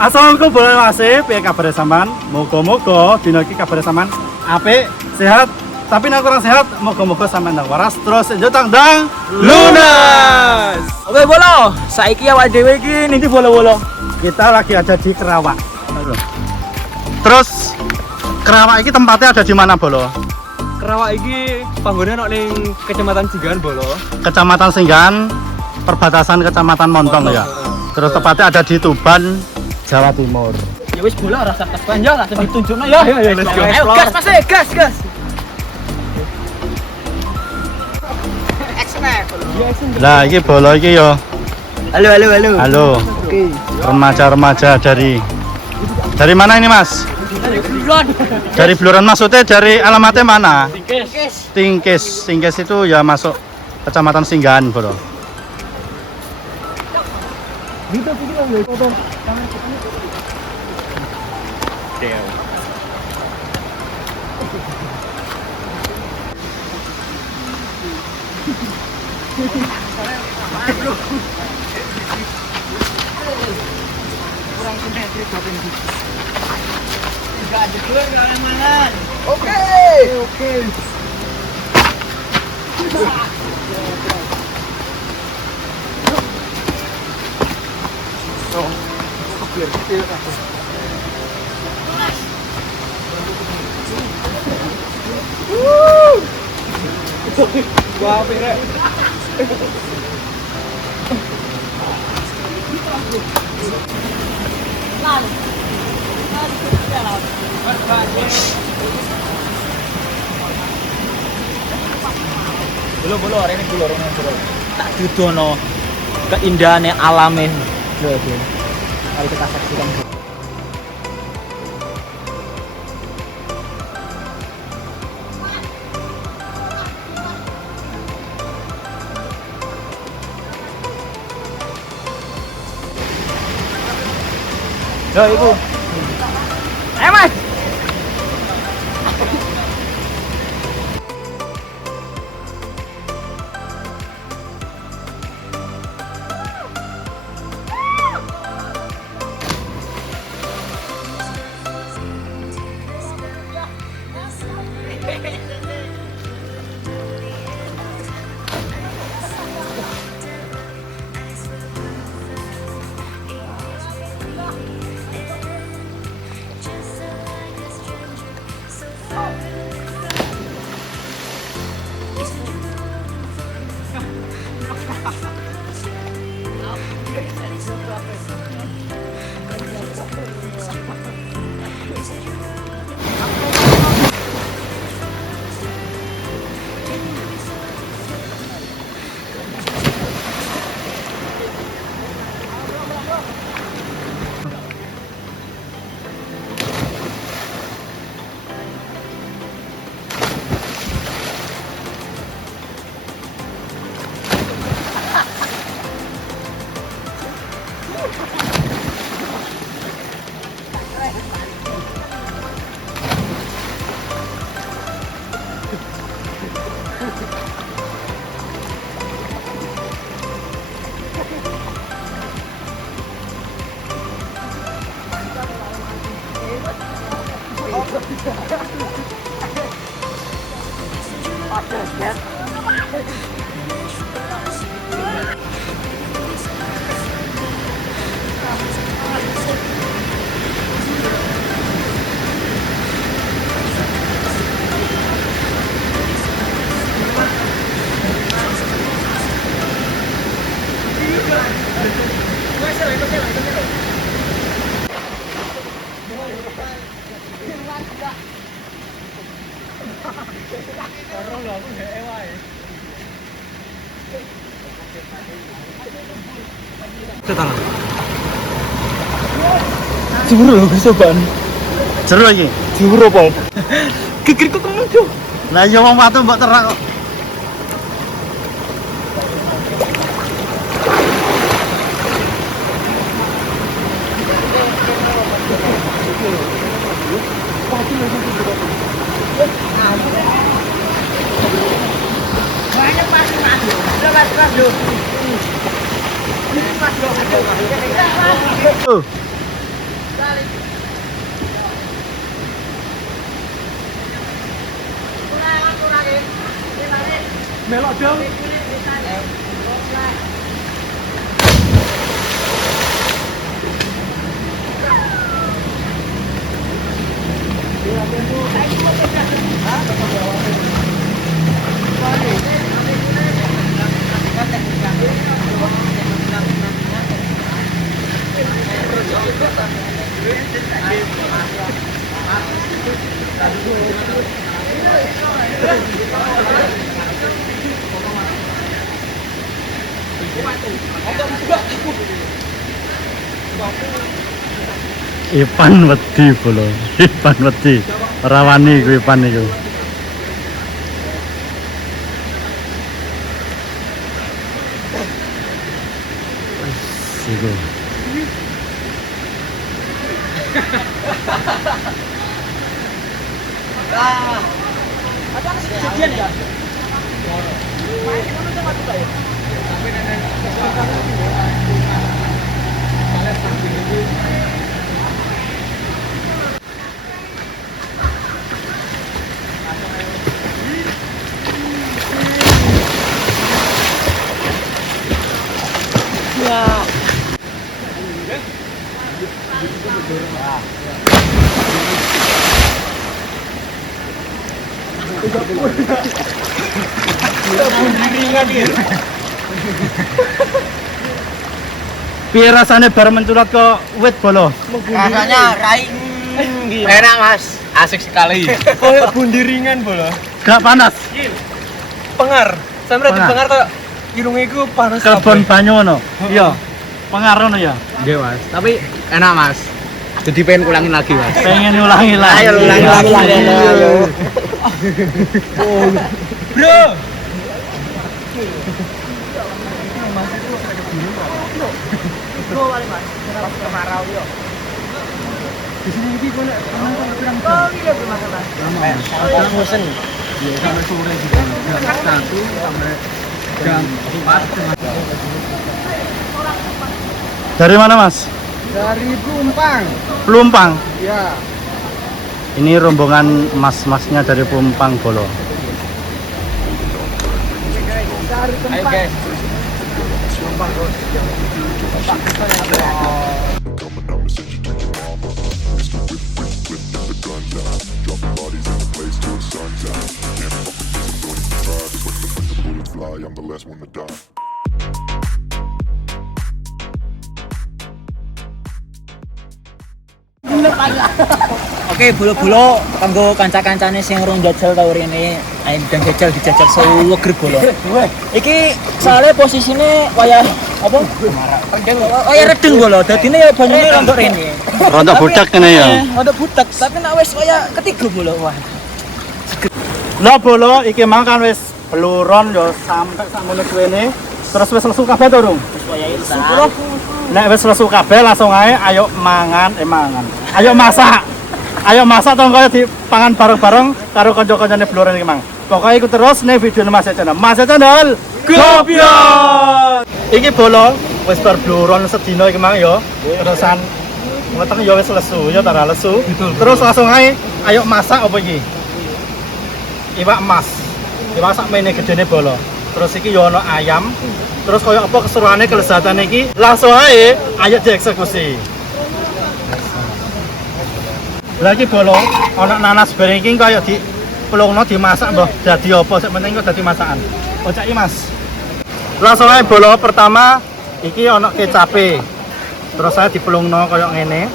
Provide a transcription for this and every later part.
Assalamualaikum warahmatullahi wabarakatuh. Piye kabare sampean? Moga-moga dina iki kabare sampean apik, sehat. Tapi nek kurang sehat, moga-moga sampean nang waras terus njotang dang lunas. Oke bolo, saiki awak dhewe iki nindi bolo-bolo. Kita lagi ada di Kerawak. Terus Kerawak ini tempatnya ada di mana, Bolo? Kerawak iki panggonan ning Kecamatan Singgahan bolo. Kecamatan Singgahan, perbatasan Kecamatan Montong ya. Terus tepatnya ada di Tuban, Jawa Timur. Ya wis bola rasa tas panjang lah sampe tunjukno ya. Let's go. Ayo gas Mas, gas. Nah, ini Bolo iki yo. Halo. Halo. Oke. Remaja-remaja dari mana ini, Mas? Dari Bluran, maksudnya dari alamatnya mana? Tingkis itu ya masuk Kecamatan Singgahan, Bro. Oke. Wah, pere. Bolo arene bolo. Tak dudono keindahannya alamin. Lho, mari kita saksikan. Yo, ibu. Mas. Jebur lho kesoban. Jero iki. Jebur apa? Geger kok kemudian. Lah iya wong watu mbok terak kok. Melok dong. Ipan wedi bolo. Ipan wedi. Rawani iku Ipan iku. Iku. Ada kejadian ya? Main di mana tempat itu ya? Piye rasane bar menculat ke wit bolo? Rasanya raing. Enak mas, asik sekali. Kayak bundiringan bola. Gak panas. Pengar. Sampai Pengar. pengar kayak irungnya itu panas. Kebon banyu ngono. Iya. Pengar ngono ya. Iya mas, tapi enak mas. Jadi pengen ulangin lagi mas. Pengen ulangi lagi. Ayo ulangi lagi. Ayo. Bro. Di sini ini gue kurang bosen. Iya sampai sore juga. Jam 1 sampai jam 4. Dari mana Mas? Dari Pelumpang. Pelumpang. Ya. Ini rombongan mas-masnya dari Pelumpang Bolo. Ayo guys. I'm the last one to die. Oke, bolo-bolo kanggo kanca-kancane sing urung jajal ta rene, ayo dan jajal dijajal seweger bolo. Iki soalnya posisine wayah apa? Wayah redeng bolo. Dadine ya banyune rontok rene. Rontok budak kene ya. Rontok budak, tapi nek wis wayah ketiga bolo wah. Lah Bolo iki mang kan wis beluron yo sampai sakmono suwene. Terus wis lesu kabeh to, Rung? Wis wayah ilsa. Nek wis lesu kabeh langsung ae ayo mangan, mangan. Ayo masak. Ayo masak to kaya dipangan bareng-bareng karo kanca-kancane Bloren iki, Mang. Pokoke iku terus ning video Mas Channel. Mas Channel Gopion. Iki Bolo wis bar Bloren sedina iki, Mang ya. Terusan weteng ya wis lesu, ya tara lesu. Terus langsung ae ayo masak apa iki? Iwak emas. Iwak sak mene gedene Bolo. Terus iki ya ana ayam. Terus kaya apa keseruane kelezatane iki langsung ae ayo dieksekusi. Lagi Bolo, ana nanas bareng iki kaya di pelungno dimasak mbah dadi apa sik penting kok dadi masakan. Ocak iki Mas. Langsung ae Bolo pertama iki ana kecape. Terus saya dipelungno kaya ngene.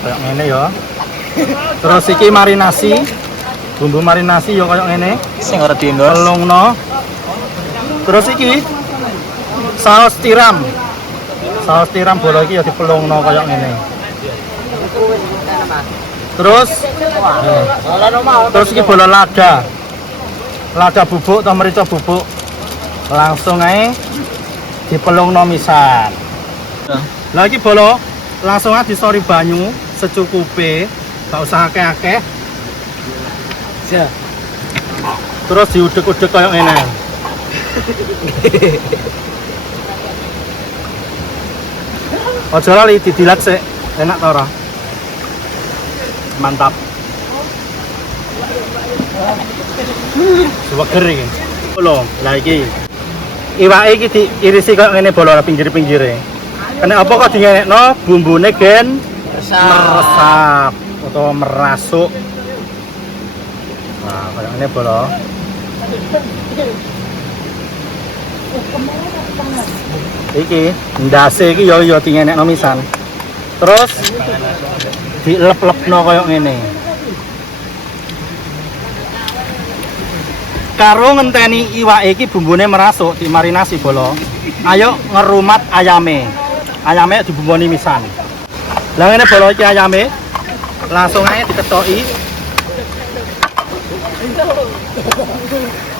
Kaya ngene ya. Terus iki marinasi. Bumbu marinasi ya kaya ngene. Sing ora diendos. Pelungno. Terus iki saus tiram. Saus tiram Bolo iki ya dipelungno kaya ngene. Terus terus iki bola lada. Lada bubuk atau merica bubuk. Langsung ae dipelungno misan. Lagi bolo langsung aja disori banyu secukupe, gak usah akeh-akeh. Terus diudek-udek kayak ngene. Ojo lali didilat sik, enak ta ora? Mantap. Seger iki. Lho, lah iki. Iwake iki diirisi koyo ngene bolo pinggir-pinggire. Kena apa kok dingenekno bumbune gen meresap atau merasuk. Nah, koyo ngene bolo. Iki ndase iki yo dingenekno misan. Terus dilep-lepno koyo ngene. Karo ngenteni iwake iki bumbune merasuk dimarinasi bolo. Ayo ngerumat ayame. Ayame dibumboni misan. Lah ngene bolo iki ayame. Langsung ae diketoki.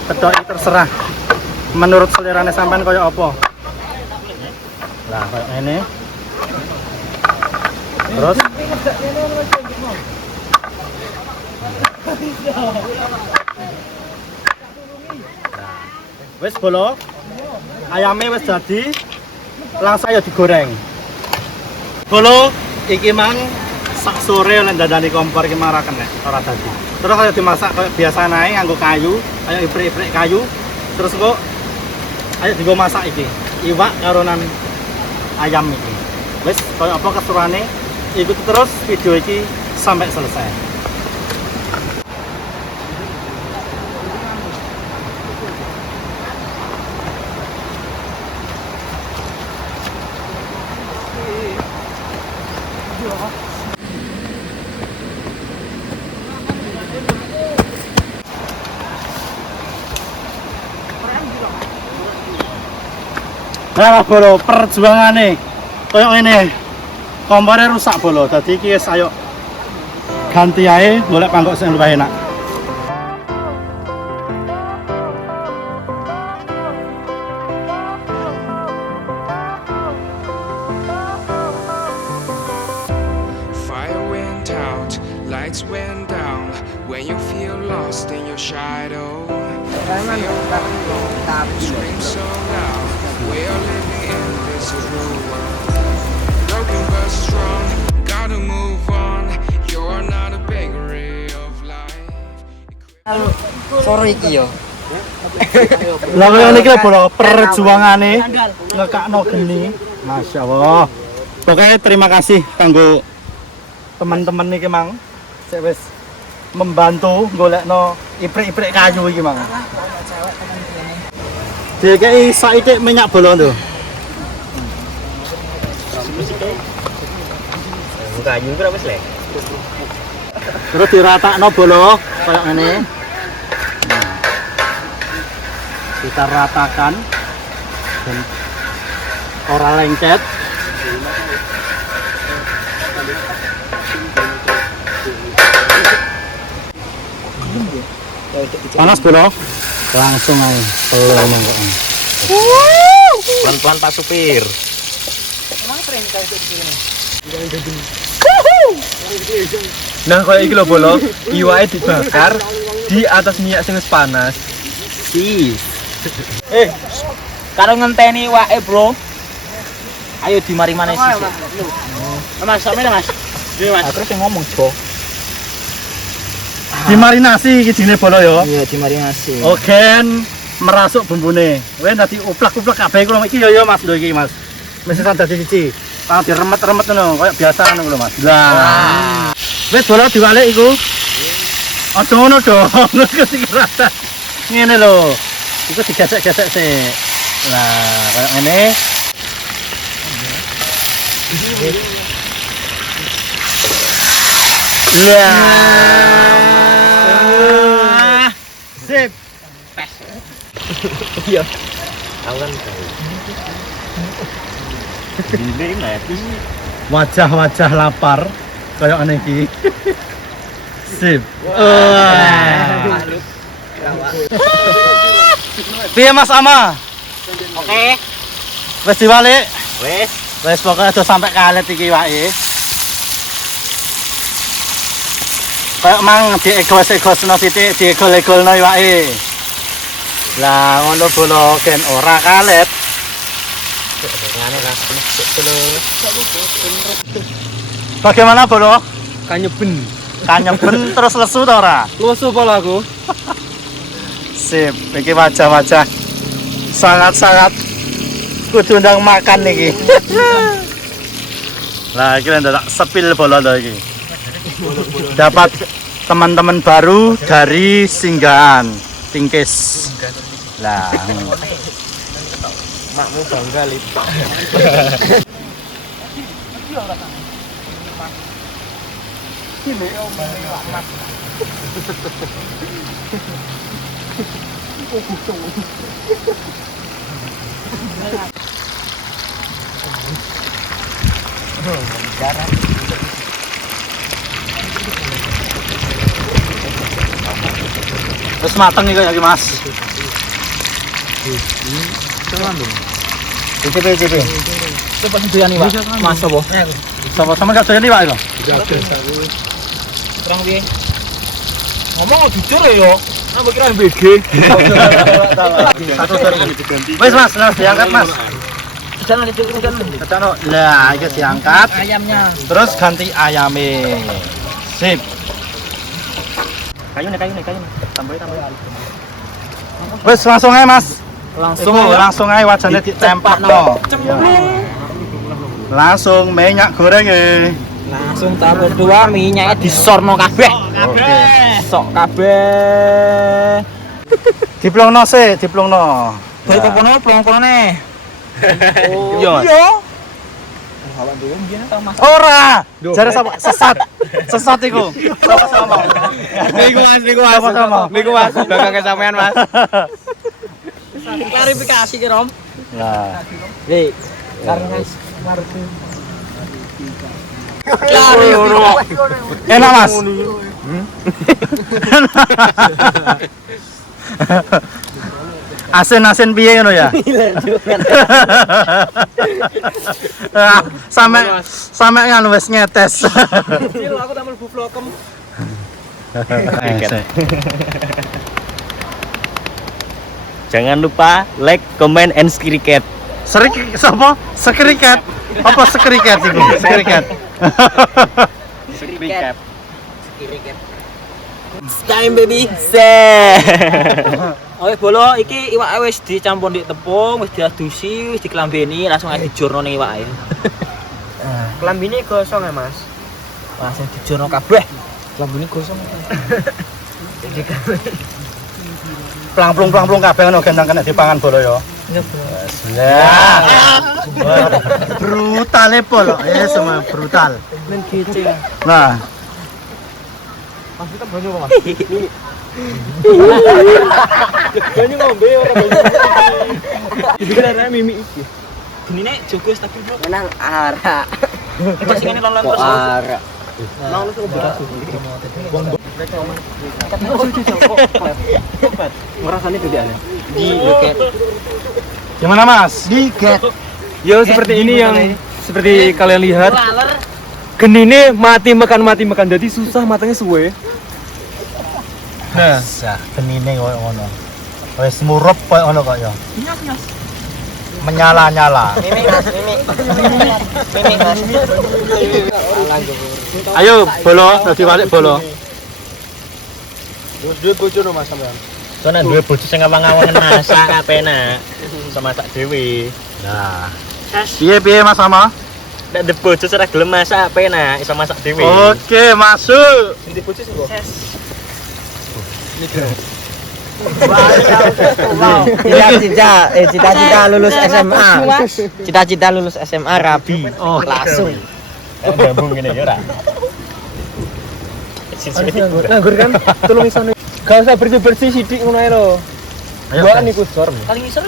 Ketoki terserah. Menurut selerane sampean kaya apa? Lah kaya ngene. Terus wis bolo, ayamnya wis jadi, langsung aja digoreng. Bolo, iki mang sak sore oleh dadani kompor iki mang ra kena, ora dadi. Terus ayo dimasak kayak biasa nae nganggo kayu, ayo iprek-iprek kayu. Terus kok ayo digo masak iki. Iwak karonan ayam iki. Wis kaya apa kesuruhane, ikuti terus video iki sampai selesai. Nah, bolo perjuangane koyo ngene. Kompore rusak bolo. Dadi iki wis ayo ganti ae golek pangkok sing luwih enak. Fire went out, lights went down. When you feel lost in your shadow, feel alone, scream so loud. We are living in this cruel world. Broken but strong, gotta move on. You're not a bakery of life. Sorry iki yo. Lah koyo ngene iki bolo perjuangane ngekakno geni. Masyaallah. Pokoknya terima kasih kanggo teman-teman iki mang sik wis membantu golekno iprek-iprek kayu iki mang. Dikei saiki minyak bolo lho. Kayu kira wis lek. Terus diratakno bolo kayak ngene. Kita ratakan dan ora lengket. Panas bolo. Langsung aja pelan kok. Pelan-pelan Pak Supir. Nah, kayak iki lho bolo, iwake dibakar di atas minyak sing wis panas. Karo ngenteni iwake, Bro. Ayo dimari-mari sisik. Mas, sampe Mas. Iya, Mas. Terus yang ngomong, Jo. Dimarinasi iki jenenge bolo ya. Iya, dimarinasi. Ogen merasuk bumbune. Wes dadi uplak-uplak kabeh iku lho iki ya Mas lho iki Mas. Wis dadi cici. Kang diremet-remet ngono koyo biasa ngono lho Mas. Lah. Wes bolo diwalik iku. Aja ngono dong. Iki rata. Ngene lho. Iku digesek-gesek sik. Lah, koyo ngene. Iya. Sip. Iya. Aku kan tahu. Ini mati. Wajah-wajah lapar kayak aneh iki. Sip. Piye Mas Ama? Oke. Wis diwalik. Wes. Wis pokoknya aja sampai kalet iki wae. Kayak mang diegos-egosno sithik, diegol-egolno wae. Lah ngono bolo gen ora kalet. Bagaimana bolo? Kanyeben. Kanyeben terus lesu ta ora? Lusu pola aku. Sip, iki wajah-wajah sangat-sangat kudu ndang makan iki. Lah iki ndak sepil bola lho iki. Dapat teman-teman baru dari singgahan Tingkis. Lah, Makmu bangga lip. wis mateng iki ya Mas. CP. Coba sentuhan Pak. Mas apa? Sama-sama gak doyan Pak lho. Terang piye? Ngomong jujur ya yo. Nambah kira MBG. Wis Mas, harus diangkat Mas. Jangan dicuri jangan. Kecano. Lah, iki diangkat. Ayamnya. Terus ganti ayame. Sip. Kayu nih. Tambah. Wis langsung aja Mas. Langsung Langsung aja wajahnya ditempakno. Langsung minyak goreng ya. Langsung tahap kedua minyaknya disorno kabeh. Oke. Sok kabeh. Diplongno sih, diplongno. Balik kono plong-plong nih. Oh, Iya. iya. Kawan dhewe mbiyen tau Mas. Ora. Jare sapa? Sesat iku. Sama-sama. Niku Mas. Sama-sama. Niku Mas, belakang kesampean Mas. Klarifikasi ki Rom. Nah, Hei, karena Martin. enak Mas. Asin piye ngono ya? Sampe kan wis ngetes. Aku tampil bu vlogem. Jangan lupa like, comment, and skriket. Sapa? Sekriket. Apa sekriket iku? Sekriket. Skriket. Time baby. Oke bolo, iki iwake wis dicampur di tepung, wis diadusi, wis diklambeni, langsung aja dijorno ning iwake. Kelambine gosong ya Mas. Langsung dijorno kabeh. Klambene gosong. Jadi Plang-plung kabeh ngono gendang kena dipangan bolo ya. Ya. Brutal polo. Semua brutal. men kece. Nah, Mas kita banyu apa Mas? Banyu ngombe ora banyu. Dibilang mimi iki. Genine jogo tapi bro. Menang ara. Masih ngene lon-lon terus. Ara. Nang lu beras. Ngerasane bedane. Di loket. gimana Mas? Diget. Yo seperti ini yang seperti kalian lihat. Genine mati makan jadi susah matangnya suwe. Nah, genine koyo ngono. Wis murup koyo ngono kok ya. Menyala-nyala. Ayo bolo, dadi balik bolo. Duwe bojo no Mas sampean. Soalnya duwe bojo sing ngawang-ngawangen masak apena. Bisa masak dhewe. Nah. Piye Mas Sama? Nek ndek bojo ora gelem masak apena, iso masak dhewe. Oke, masuk. Endi bojo sing kok? Cita-cita lulus SMA. Cita-cita lulus SMA rabi. Oh, Langsung. Gabung ngene ya ora. Nganggur kan tulung isone. Gak usah bersih-bersih sithik ngono ae lho. Ayo. Gua kan iku sor. Paling isor.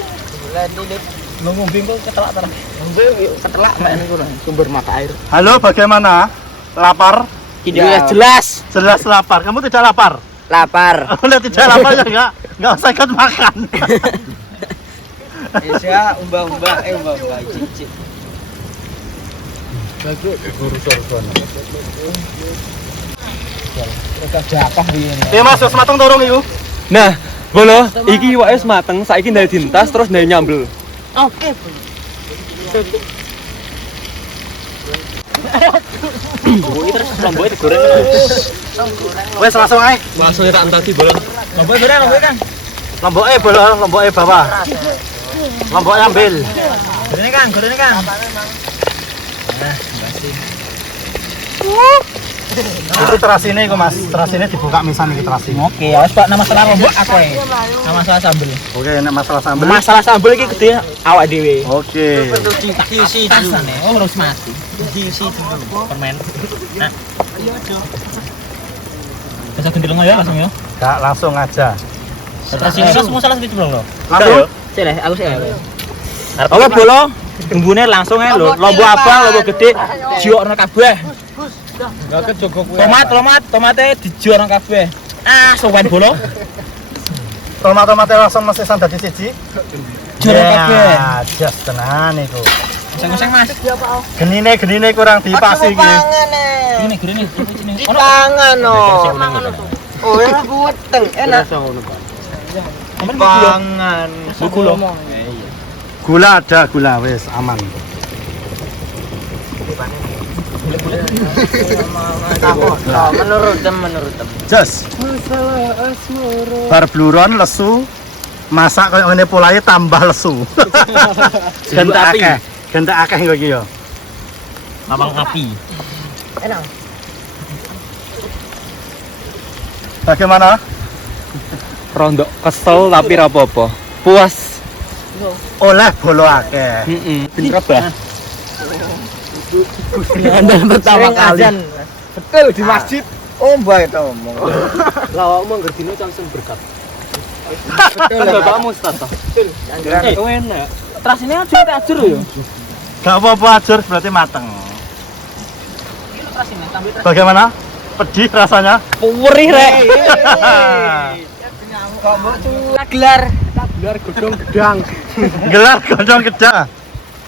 Lu ngombe kok ketelak ta. Ngombe ketelak mek niku sumber mata air. Halo, bagaimana? Lapar? Jelas. Jelas lapar. Kamu tidak lapar? Lapar. Udah tidak lapar ya enggak usah ikut makan. Ya, umbah-umbah cicit. Mas, wis mateng turung iku. Nah, bolo iki wae wis mateng, saiki ndang dintas terus ndang nyambel. Oke. Terus lomboe digoreng. Wes langsung ae. Langsung tak entasi bolo. Lomboe goreng, lomboe kan. Lomboknya bolo, lomboknya bawah. Lomboknya ambil. Gorengnya Kang, gorengnya Kang. Nah, kasih. Itu terasine iku Mas. Terasine dibuka misan iki terasine. Oke, ya wis Pak, nama masalah lombok aku ya. Nama masalah sambel. Oke, nek masalah sambel. Masalah sambel iki gede awak dhewe. Oke. Diisi tasane. Oh, harus mati. Diisi dulu permen. Nah. Bisa gendel ya langsung ya. Enggak, langsung aja. Terus ini semua salah segitu belum lo? Langsung. Sih lah, aku sih. Oke, bolo. Tembune langsung ae lho. Lombok abang, lombok gede, jiokno kabeh. Tomate dijiokno kabeh. Ah, sowan bolo. Tomat-tomate langsung mesti dadi siji. Jiokno kabeh. Jas tenan iku. Seng-seng Mas. Genine kurang dipasi iki. Gini. Pangan no. Oh, ya weteng enak. Pangan. Buku lo. Gula ada, gula wis aman. Menurut tem. Jas. Bar bluron lesu. Masak koyo ngene polahe tambah lesu. Gentek akeh kok iki ya. Mawang api. Enak. Bagaimana? Rondok kesel tapi ra apa-apa. Puas. Oleh bolo akeh. Pinter bah. Anda pertama kali. Betul di masjid. Oh, mbak itu ngomong. Lah omong ngertine langsung berkat. Betul ya. Bapakmu Ustaz. Enak. Terus ini cuma tajur ya. Gak apa-apa ajur berarti mateng. Bagaimana? Pedih rasanya? Perih rek. Kok mbok gelar Godhong gedang. Gelar godhong kedah.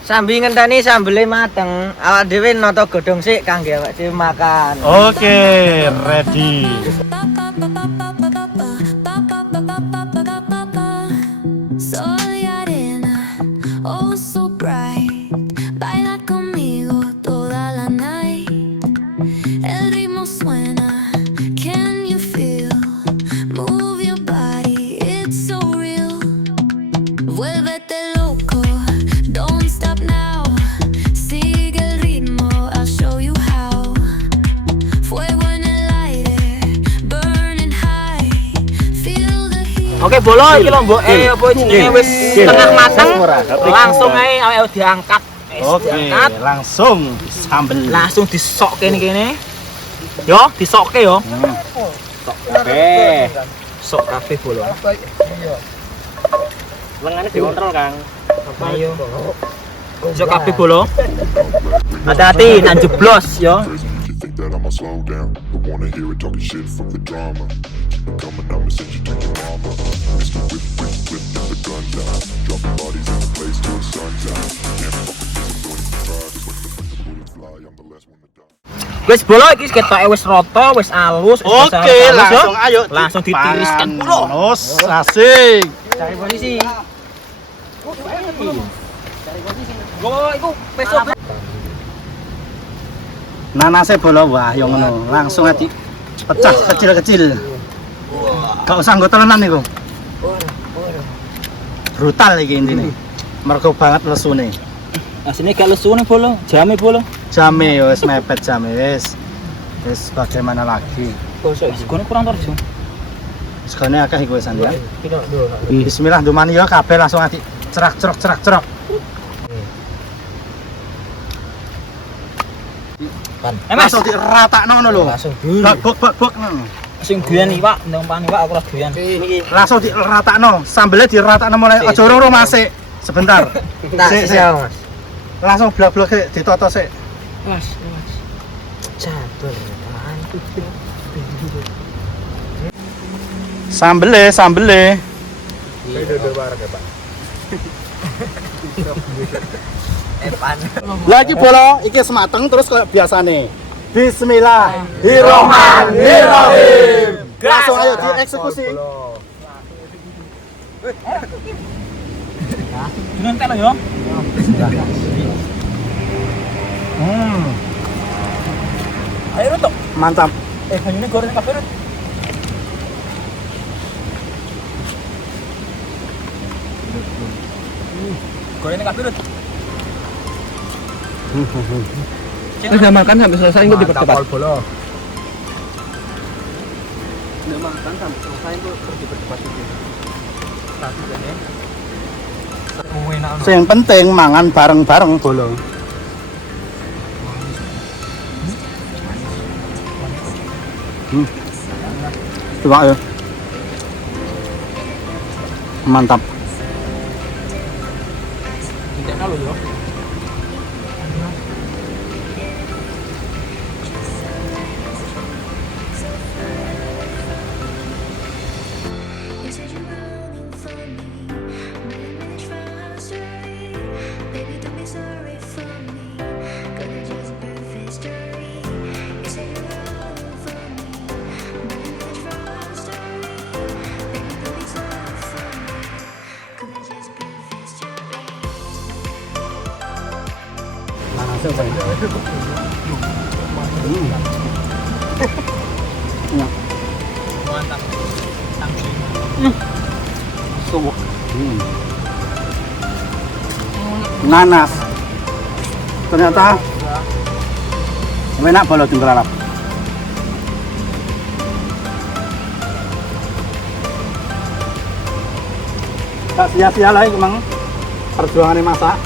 sambil ngenteni sambele mateng, awak dhewe nata godhong sik kangge awak dhewe makan. Oke, ready. Soy arena, oh so bright. Baila conmigo toda la night. El ritmo suena, can you feel? Move your body, it's so real. Vuélvete loco, don't stop now. Sigue el ritmo, I'll show you how. Fuego en el aire, burning high. Feel the heat. Oke, bolo iki lombok apa jenenge wis tengah mateng. Langsung ae awake diangkat. Oke, langsung sambel. Langsung disokke kene. Yo, disokke yo. Oke. Sok kabeh bolo. Lengane dikontrol, Kang. Ayo. Sok kabeh bolo. Hati-hati nang jeblos yo. You think that I'ma slow down? I wanna hear it talking shit from the drama. Keep it coming, I'ma send you to your mama. Mr. Whip, get the gun down. Dropping bodies in the place till the sun's out. Can't fuck with this, I'm going to try. Cause when the bullets fly, I'm the last one to die. Wis bolo iki ketoke wis rata, wis alus, wis Oke, halus, langsung yo. ayo Langsung ditiriskan bolo. Terus asik. Cari posisi. Bolo iku besok Nanase bolo wah yang ngono. Langsung aja pecah kecil-kecil. Gak usah nggo telenan niku. Brutal iki intine. Mergo banget lesune. asine gak lesu nih bolo, jame bolo. Jame wis mepet jame wis. Wis bagaimana lagi? Segone kurang terus. Segone akeh iku wisan ya. Bismillah dumani ya kabeh langsung ati cerak. Mas, Langsung diratakno ngono lho. Langsung Bak ngono. sing doyan iwak, ndang pan iwak aku ora doyan. Langsung diratakno, sambelnya diratakno mulai aja ora masik. Sebentar. tak Sik, sih Mas. Langsung blak-blak ditoto sik. Mas. Catur. Sambele. Lagi bolo iki semateng terus kayak biasane. Bismillahirrahmanirrahim. Langsung ayo dieksekusi. Jeneng telo yo. Ayo Rut. Mantap. Banyune goreng kabeh Rut. Gorengnya kabeh Rut. Udah makan sampai selesai kok dipercepat. Bolo. Udah makan sampai selesai kok dipercepat itu. Satu jane. Sing penting mangan bareng-bareng bolo. Coba ya. Mantap. Tidak kalau yo. You said you're running for me, but it made trials right. Baby, don't be sorry for me, 'cause it's just perfect story. You said you're running for me, but it made trials right. Baby, don't be sorry for me, 'cause it's just perfect story. Nanas. Ternyata enak bolo tinggal. Tak sia-sia lah emang perjuangannya masak.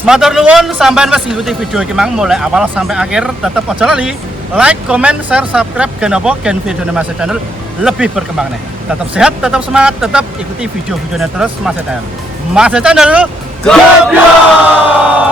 Matur nuwun sampean wis ngikuti video iki mang mulai awal sampai akhir. Tetep aja lali like, comment, share, subscribe gen apa gen video Mas Channel lebih berkembang nih. Tetap sehat, tetap semangat, tetap ikuti video-videonya terus Mas Channel. Mas Channel goblok.